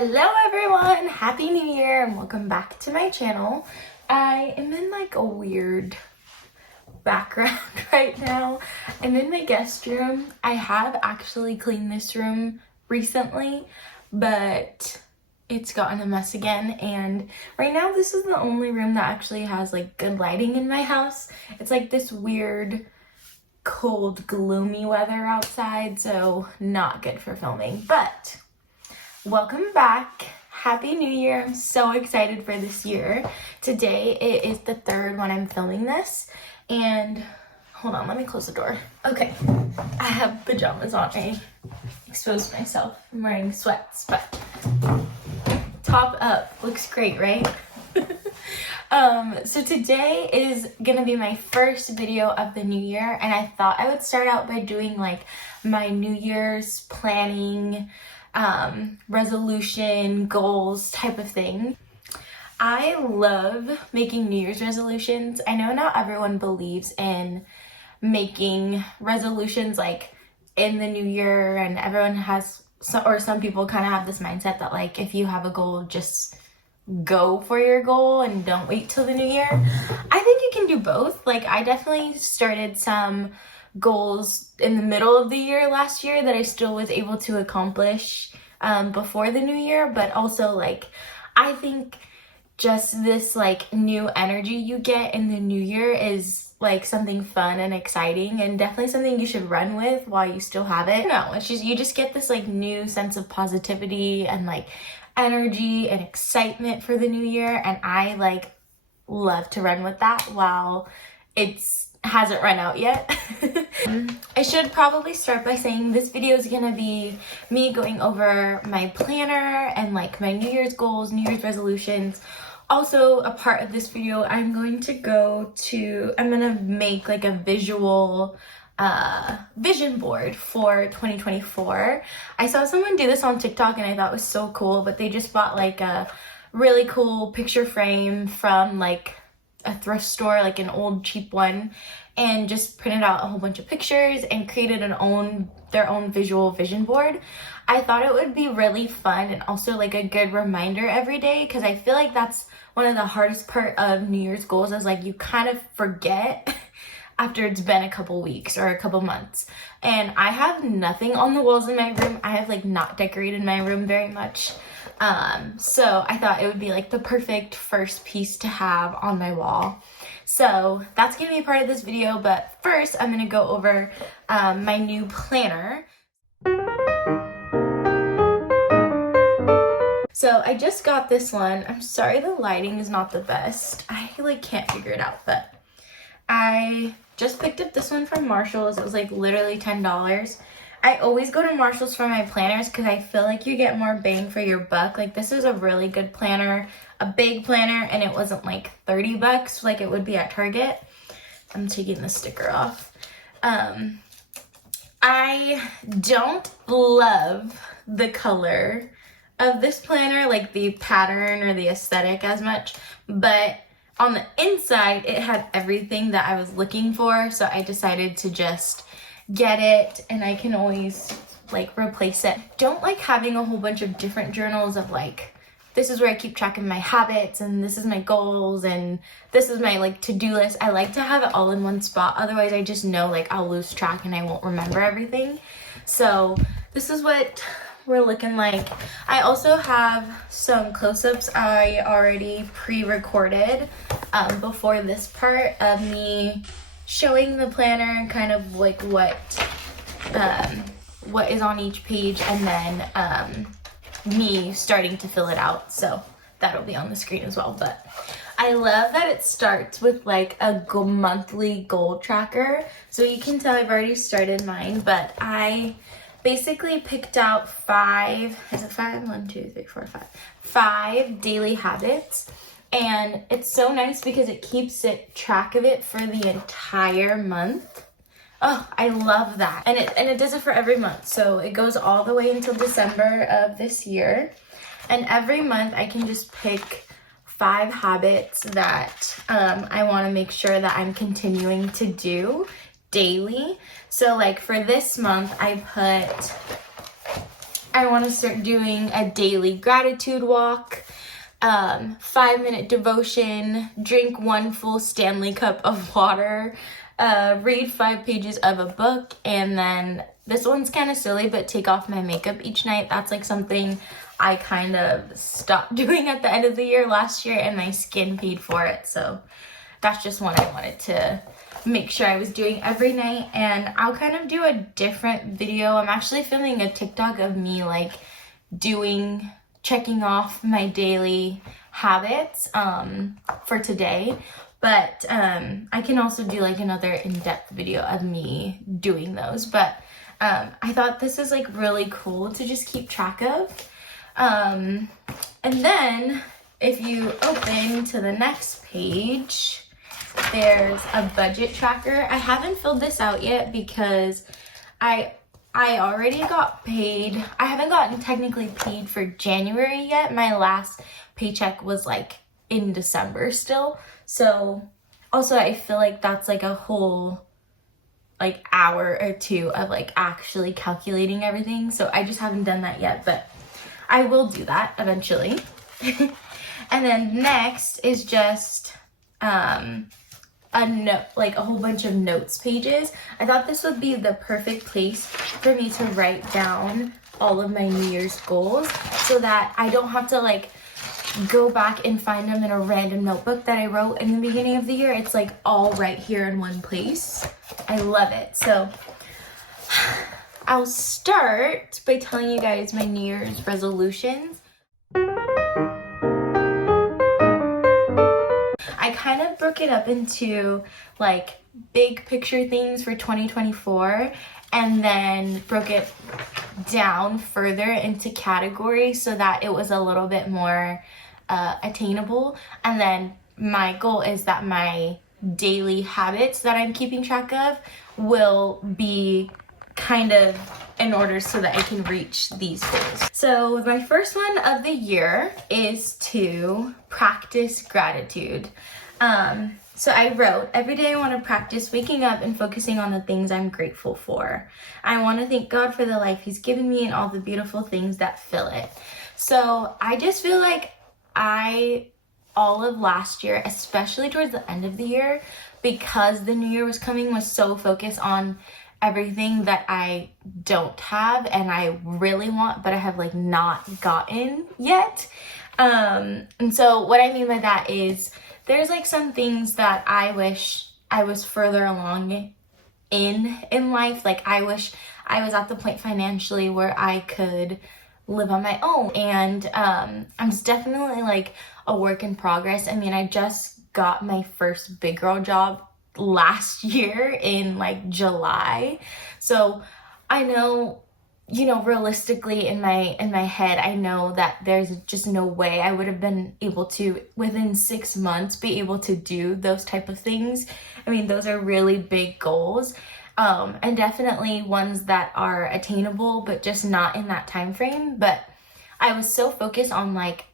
Hello everyone! Happy New Year and welcome back to my channel. I am in like a weird background right now. I'm in my guest room. I have actually cleaned this room recently, but it's gotten a mess again, and right now this is the only room that actually has like good lighting in my house. It's like this weird cold gloomy weather outside, so not good for filming, but welcome back. Happy New Year. I'm so excited for this year. Today it is the 3rd when I'm filming this, and hold on, let me close the door. Okay, I have pajamas on. I exposed myself. I'm wearing sweats, but top up. Looks great, right? So today is gonna be my first video of the new year, and I thought I would start out by doing like my New Year's planning, resolution, goals type of thing. I love making New Year's resolutions. I know not everyone believes in making resolutions like in the new year, and everyone has, some people kind of have this mindset that like if you have a goal, just go for your goal and don't wait till the new year. I think you can do both. Like I definitely started some goals in the middle of the year last year that I still was able to accomplish before the new year, but also like I think just this like new energy you get in the new year is like something fun and exciting, and definitely something you should run with while you still have it. No, it's just, you just get this like new sense of positivity and like energy and excitement for the new year, and I like love to run with that while it's hasn't run out yet. I should probably start by saying this video is gonna be me going over my planner and like my New Year's goals, New Year's resolutions. Also, a part of this video, I'm gonna make like a visual vision board for 2024. I saw someone do this on TikTok and I thought it was so cool, but they just bought like a really cool picture frame from like a thrift store, like an old cheap one, and just printed out a whole bunch of pictures and created their own visual vision board. I thought it would be really fun and also like a good reminder every day, because I feel like that's one of the hardest part of New Year's goals is like you kind of forget after it's been a couple weeks or a couple months. And I have nothing on the walls in my room. I have like not decorated my room very much. So I thought it would be like the perfect first piece to have on my wall. So that's gonna be a part of this video, but first I'm gonna go over my new planner. So I just got this one. I'm sorry the lighting is not the best. I like can't figure it out, but I just picked up this one from Marshall's. It was like literally $10. I always go to Marshall's for my planners because I feel like you get more bang for your buck. Like this is a really good planner, a big planner, and it wasn't like $30 like it would be at Target. I'm taking the sticker off. I don't love the color of this planner, like the pattern or the aesthetic as much, but on the inside it had everything that I was looking for, so I decided to just get it, and I can always like replace it. Don't like having a whole bunch of different journals of like, this is where I keep track of my habits, and this is my goals, and this is my like to-do list. I like to have it all in one spot, otherwise I just know like I'll lose track and I won't remember everything. So this is what we're looking like. I also have some close-ups I already pre-recorded before this part of me showing the planner and kind of like what is on each page, and then me starting to fill it out, so that'll be on the screen as well. But I love that it starts with like a monthly goal tracker, so you can tell I've already started mine, but I basically picked out 5 daily habits, and it's so nice because it keeps track of it for the entire month. Oh, I love that. And it does it for every month, so it goes all the way until December of this year, and every month I can just pick 5 habits that I want to make sure that I'm continuing to do daily. So like for this month I put I want to start doing a daily gratitude walk, 5-minute devotion, drink 1 full Stanley cup of water, read 5 pages of a book, and then this one's kind of silly, but take off my makeup each night. That's like something I kind of stopped doing at the end of the year last year, and my skin paid for it. So that's just one I wanted to make sure I was doing every night. And I'll kind of do a different video. I'm actually filming a TikTok of me like checking off my daily habits for today. But I can also do like another in-depth video of me doing those. But I thought this is like really cool to just keep track of. And then if you open to the next page, there's a budget tracker. I haven't filled this out yet because I already got paid. I haven't gotten technically paid for January yet. My last paycheck was like in December still. So also I feel like that's like a whole like hour or two of like actually calculating everything. So I just haven't done that yet, but I will do that eventually. And then next is just a note, like a whole bunch of notes pages. I thought this would be the perfect place for me to write down all of my New Year's goals so that I don't have to like go back and find them in a random notebook that I wrote in the beginning of the year. It's like all right here in one place. I love it. So I'll start by telling you guys my New Year's resolutions. I kind of broke it up into like big picture things for 2024 and then broke it down further into categories so that it was a little bit more attainable. And then my goal is that my daily habits that I'm keeping track of will be kind of in order so that I can reach these goals. So my first one of the year is to practice gratitude. So I wrote, every day I want to practice waking up and focusing on the things I'm grateful for. I want to thank God for the life He's given me and all the beautiful things that fill it. So I just feel like all of last year, especially towards the end of the year, because the new year was coming, was so focused on everything that I don't have and I really want, but I have like not gotten yet. And so what I mean by that is there's like some things that I wish I was further along in life. Like I wish I was at the point financially where I could live on my own. And I'm definitely like a work in progress. I mean, I just got my first big girl job last year in like July. So I know, you know, realistically in my head, I know that there's just no way I would have been able to within 6 months be able to do those type of things. I mean, those are really big goals. And definitely ones that are attainable, but just not in that time frame. But I was so focused on like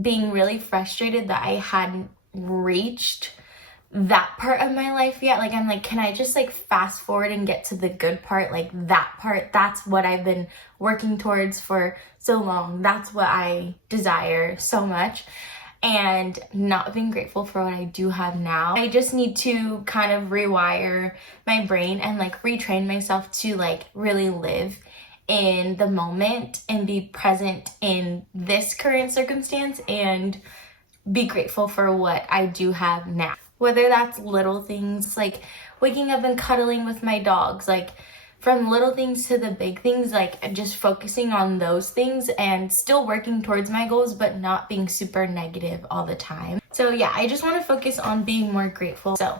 being really frustrated that I hadn't reached that part of my life yet. Like I'm like, can I just like fast forward and get to the good part? Like that part, that's what I've been working towards for so long. That's what I desire so much. And not being grateful for what I do have now. I just need to kind of rewire my brain and like retrain myself to like really live in the moment and be present in this current circumstance and be grateful for what I do have now. Whether that's little things like waking up and cuddling with my dogs, like from little things to the big things, like just focusing on those things and still working towards my goals, but not being super negative all the time. So yeah, I just want to focus on being more grateful. So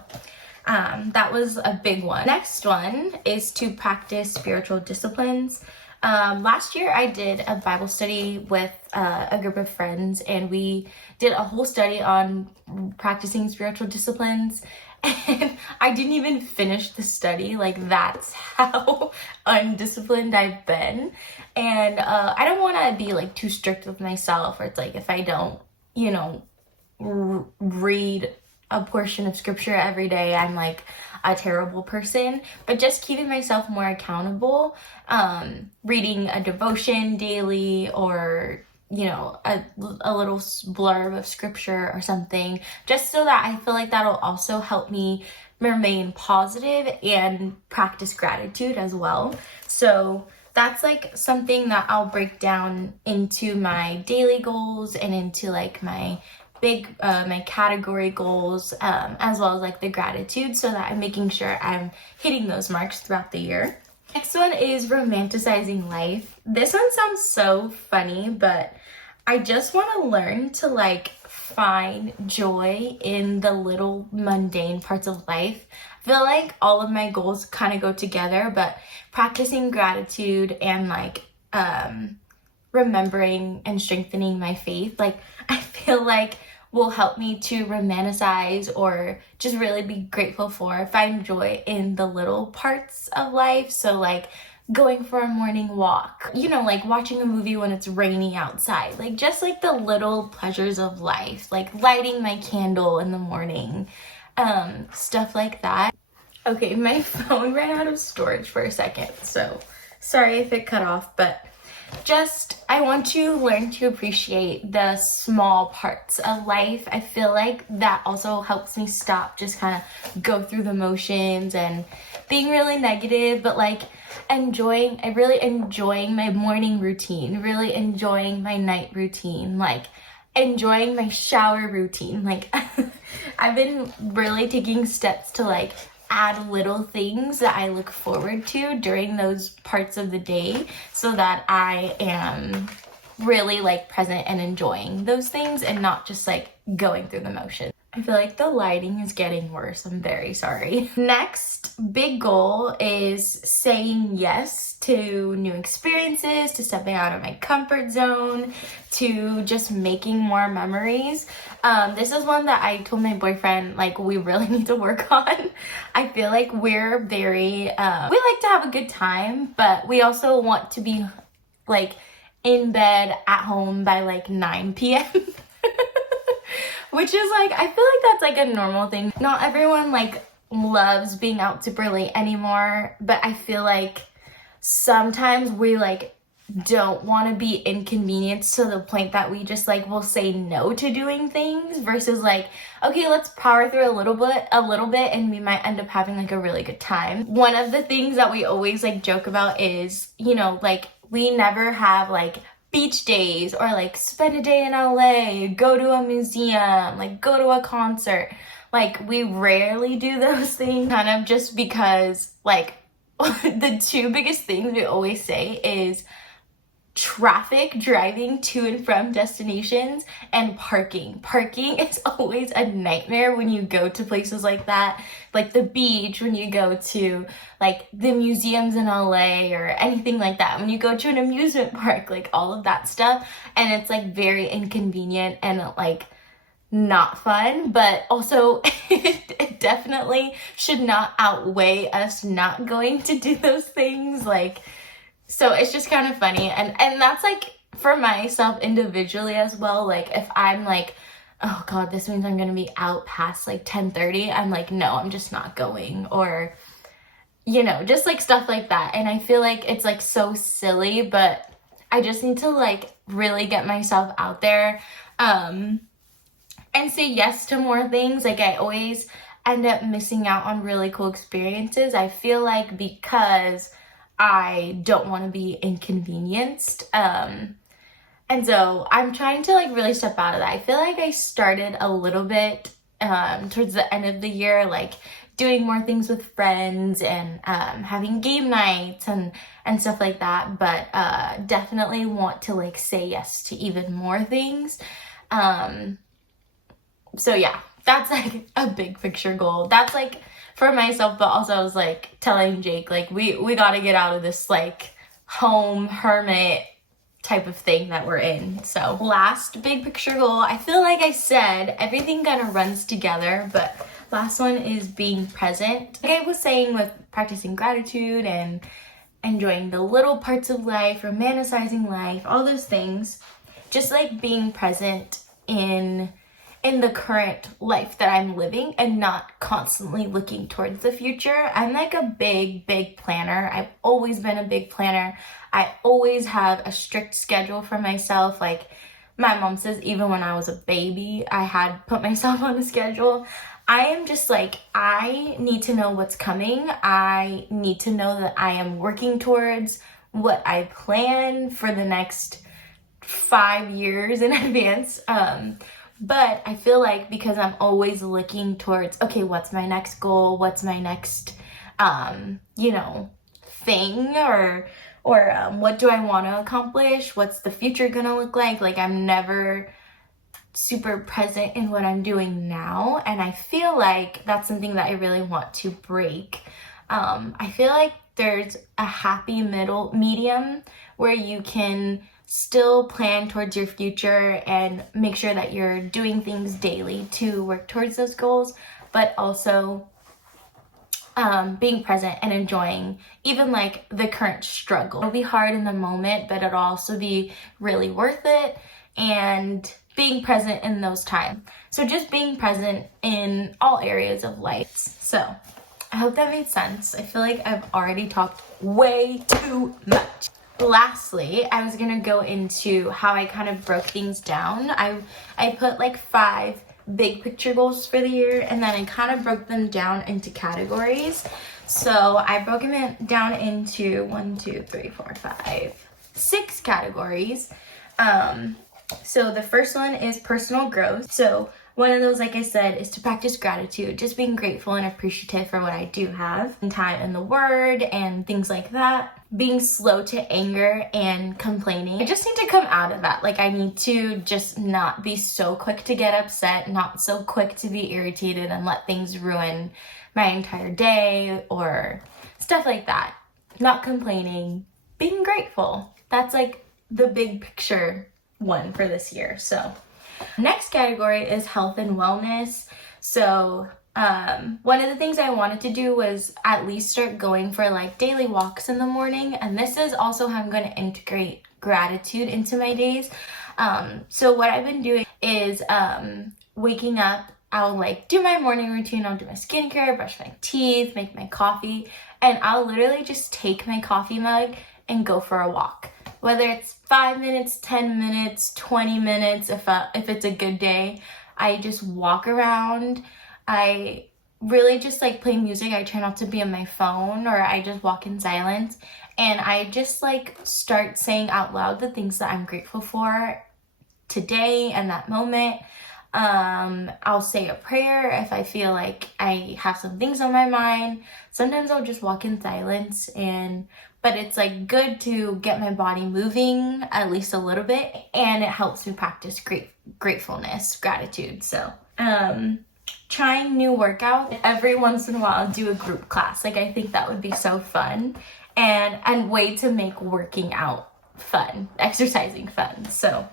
that was a big one. Next one is to practice spiritual disciplines. Last year I did a Bible study with a group of friends, and we did a whole study on practicing spiritual disciplines, and I didn't even finish the study. Like that's how undisciplined I've been. And I don't want to be like too strict with myself, or it's like if I don't, you know, read a portion of scripture every day, I'm like, a terrible person, but just keeping myself more accountable, reading a devotion daily, or you know, a little blurb of scripture or something, just so that I feel like that'll also help me remain positive and practice gratitude as well. So that's like something that I'll break down into my daily goals and into like my my category goals, as well as like the gratitude, so that I'm making sure I'm hitting those marks throughout the year. Next one is romanticizing life. This one sounds so funny, but I just want to learn to like find joy in the little mundane parts of life. I feel like all of my goals kind of go together, but practicing gratitude and like remembering and strengthening my faith, like I feel like will help me to romanticize or just really be grateful for, find joy in the little parts of life. So like going for a morning walk, you know, like watching a movie when it's rainy outside, like just like the little pleasures of life, like lighting my candle in the morning, stuff like that. Okay, my phone ran out of storage for a second, so sorry if it cut off, but just I want to learn to appreciate the small parts of life. I feel like that also helps me stop just kind of go through the motions and being really negative, but like really enjoying my morning routine, really enjoying my night routine, like enjoying my shower routine. Like I've been really taking steps to like add little things that I look forward to during those parts of the day, so that I am really like present and enjoying those things and not just like going through the motions. I feel like the lighting is getting worse. I'm very sorry. Next big goal is saying yes to new experiences, to stepping out of my comfort zone, to just making more memories. This is one that I told my boyfriend, like, we really need to work on. I feel like we're very, we like to have a good time, but we also want to be like in bed at home by like 9 p.m. Which is like, I feel like that's like a normal thing. Not everyone like loves being out super late anymore, but I feel like sometimes we like don't want to be inconvenienced to the point that we just like will say no to doing things, versus like, okay, let's power through a little bit and we might end up having like a really good time. One of the things that we always like joke about is, you know, like we never have like beach days or like spend a day in LA, go to a museum, like go to a concert. Like we rarely do those things, kind of just because like the two biggest things we always say is traffic, driving to and from destinations, and parking. Parking is always a nightmare when you go to places like that, like the beach, when you go to like the museums in LA or anything like that, when you go to an amusement park, like all of that stuff, and it's like very inconvenient and like not fun, but also it definitely should not outweigh us not going to do those things. Like, so it's just kind of funny, and that's like for myself individually as well. Like if I'm like, oh god, this means I'm gonna be out past like 10:30, I'm like, no, I'm just not going, or you know, just like stuff like that. And I feel like it's like so silly, but I just need to like really get myself out there and say yes to more things. Like I always end up missing out on really cool experiences, I feel like, because I don't want to be inconvenienced. And so I'm trying to like really step out of that. I feel like I started a little bit towards the end of the year, like doing more things with friends and having game nights and stuff like that, but definitely want to like say yes to even more things. So yeah, that's like a big picture goal. That's like for myself, but also I was like telling Jake, like we got to get out of this like home hermit type of thing that we're in. So last big picture goal, I feel like I said everything kind of runs together, but last one is being present. Like I was saying, with practicing gratitude and enjoying the little parts of life, romanticizing life, all those things, just like being present in in the current life that I'm living and not constantly looking towards the future. I'm like a big planner. I've always been a big planner. I always have a strict schedule for myself. Like my mom says, even when I was a baby, I had put myself on a schedule. I am just like, I need to know what's coming. I need to know that I am working towards what I plan for the next 5 years in advance. But I feel like because I'm always looking towards, okay, what's my next goal? What's my next, thing, or what do I want to accomplish? What's the future gonna look like? Like I'm never super present in what I'm doing now. And I feel like that's something that I really want to break. I feel like there's a happy medium where you can still plan towards your future and make sure that you're doing things daily to work towards those goals, but also being present and enjoying even like the current struggle. It'll be hard in the moment, but it'll also be really worth it, and being present in those times. So just being present in all areas of life. So I hope that made sense. I feel like I've already talked way too much. Lastly, I was gonna go into how I kind of broke things down. I put like 5 big picture goals for the year, and then I kind of broke them down into categories. So I broke them down into 6 categories. So the first one is personal growth. So one of those, like I said, is to practice gratitude, just being grateful and appreciative for what I do have, and time in the Word and things like that. Being slow to anger and complaining. I just need to come out of that. Like I need to just not be so quick to get upset, not so quick to be irritated and let things ruin my entire day or stuff like that. Not complaining, being grateful. That's like the big picture one for this year. So next category is health and wellness. So one of the things I wanted to do was at least start going for like daily walks in the morning. And this is also how I'm going to integrate gratitude into my days. So what I've been doing is waking up, I'll like do my morning routine, I'll do my skincare, brush my teeth, make my coffee, and I'll literally just take my coffee mug and go for a walk. Whether it's 5 minutes, 10 minutes, 20 minutes, if it's a good day, I just walk around. I really just like play music. I try not to be on my phone, or I just walk in silence, and I just like start saying out loud the things that I'm grateful for today and that moment. I'll say a prayer if I feel like I have some things on my mind. Sometimes I'll just walk in silence, but it's like good to get my body moving at least a little bit, and it helps me practice gratefulness, gratitude. So trying new workouts every once in a while, do a group class. Like I think that would be so fun, and way to make working out fun, exercising fun. So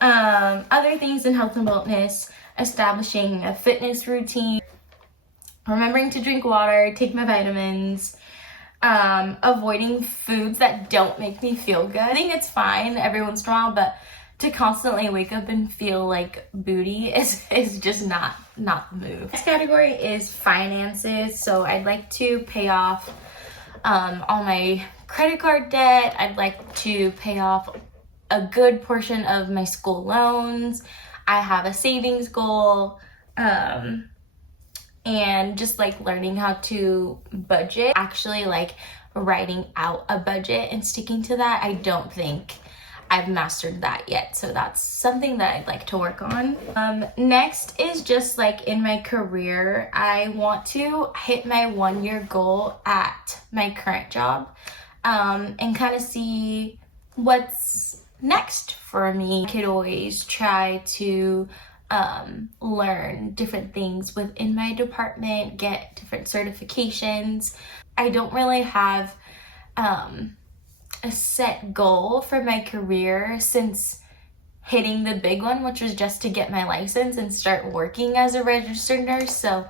other things in health and wellness: establishing a fitness routine, remembering to drink water, take my vitamins, avoiding foods that don't make me feel good. I think it's fine every once in a while, but to constantly wake up and feel like booty is just not the move. Next category is finances. So I'd like to pay off all my credit card debt. I'd like to pay off a good portion of my school loans. I have a savings goal, and just like learning how to budget, actually like writing out a budget and sticking to that. I don't think I've mastered that yet, so that's something that I'd like to work on. Next is just like in my career, I want to hit my 1-year goal at my current job, and kind of see what's next for me. I could always try to learn different things within my department, get different certifications. I don't really have a set goal for my career since hitting the big one, which was just to get my license and start working as a registered nurse. So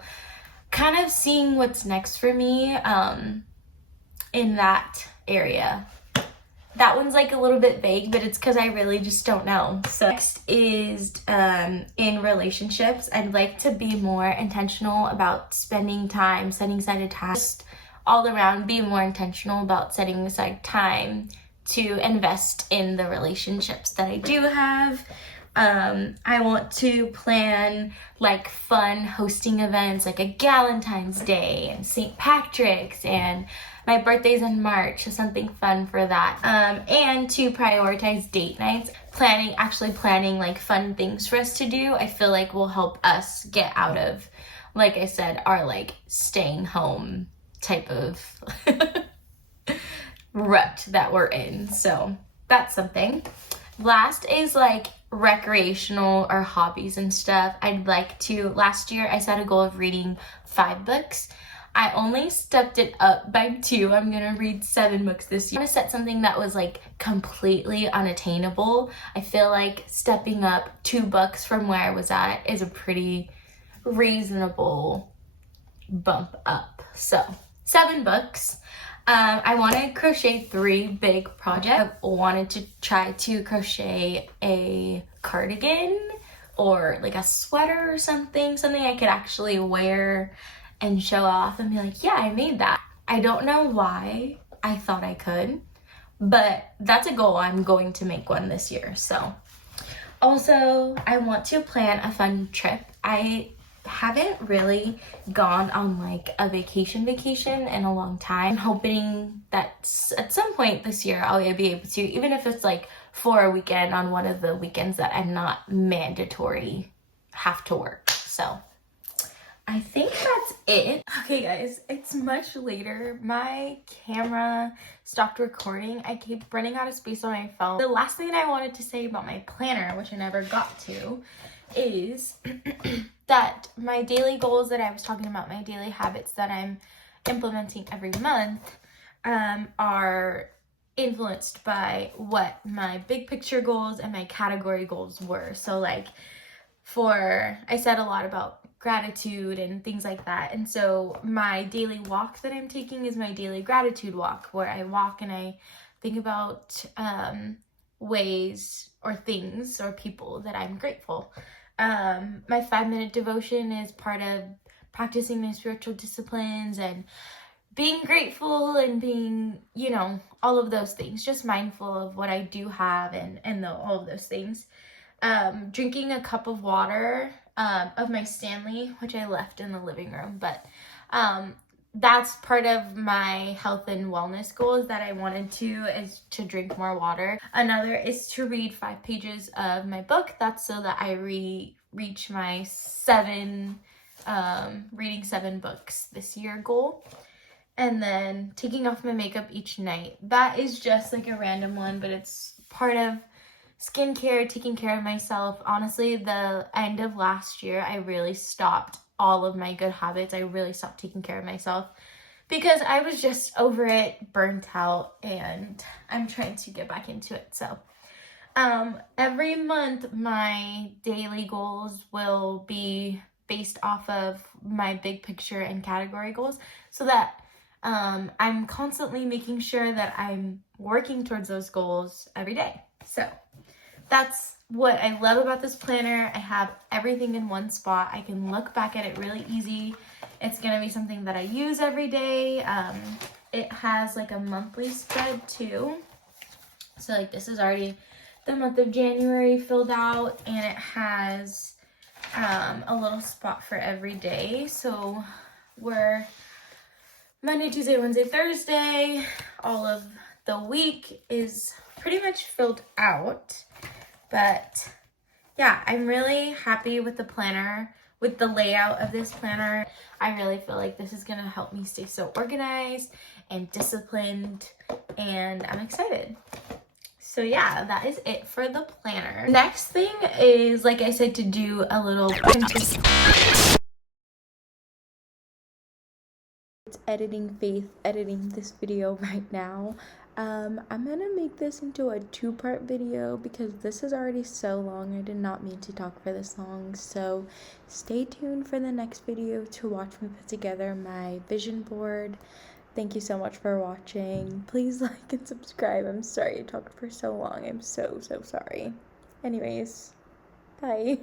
kind of seeing what's next for me in that area. that one's like a little bit vague, but it's because I really just don't know. So next is in relationships. I'd like to be more intentional about spending time, setting aside time, just all around be more intentional about setting aside time to invest in the relationships that I do have. I want to plan like fun hosting events like a Galentine's Day and St. Patrick's, and my birthday's in March, so something fun for that. And to prioritize date nights, actually planning like fun things for us to do, I feel like will help us get out of, like I said, our like staying home type of rut that we're in. So that's something. Last is like recreational or hobbies and stuff. Last year I set a goal of reading 5 books. I only stepped it up by 2. I'm gonna read 7 books this year. I'm gonna set something that was like completely unattainable. I feel like stepping up 2 books from where I was at is a pretty reasonable bump up. So 7 books. I want to crochet 3 big projects. I wanted to try to crochet a cardigan or like a sweater or something I could actually wear and show off and be like, yeah, I made that. I don't know why I thought I could, but that's a goal. I'm going to make one this year. So also I want to plan a fun trip. I haven't really gone on like a vacation in a long time. I'm hoping that at some point this year I'll be able to, even if it's like for a weekend on one of the weekends that I'm not mandatory have to work. So I think that's it. Okay guys, it's much later. My camera stopped recording. I keep running out of space on my phone. The last thing I wanted to say about my planner, which I never got to, is that my daily goals that I was talking about, my daily habits that I'm implementing every month, are influenced by what my big picture goals and my category goals were. So like I said a lot about gratitude and things like that. And so my daily walk that I'm taking is my daily gratitude walk, where I walk and I think about ways or things or people that I'm grateful. My 5-minute devotion is part of practicing my spiritual disciplines and being grateful and being, all of those things, just mindful of what I do have and all of those things. Drinking a cup of water of my Stanley, which I left in the living room, but that's part of my health and wellness goals that I wanted is to drink more water. Another is to read 5 pages of my book. That's so that I reach my reading 7 books this year goal. And then taking off my makeup each night. That is just like a random one, but it's part of skincare, taking care of myself. Honestly, the end of last year, I really stopped all of my good habits. I really stopped taking care of myself because I was just over it, burnt out, and I'm trying to get back into it. So every month my daily goals will be based off of my big picture and category goals, so that I'm constantly making sure that I'm working towards those goals every day. So that's what I love about this planner. I have everything in one spot. I can look back at it really easy. It's going to be something that I use every day. It has like a monthly spread too. So like this is already the month of January filled out, and it has a little spot for every day. So we're Monday, Tuesday, Wednesday, Thursday. All of the week is pretty much filled out. But yeah, I'm really happy with the planner, with the layout of this planner. I really feel like this is going to help me stay so organized and disciplined, and I'm excited. So yeah, that is it for the planner. Next thing is, like I said, to do a little It's editing this video right now. I'm gonna make this into a 2-part video because this is already so long. I did not mean to talk for this long, so stay tuned for the next video to watch me put together my vision board. Thank you so much for watching. Please like and subscribe. I'm sorry I talked for so long. I'm so sorry. Anyways, bye.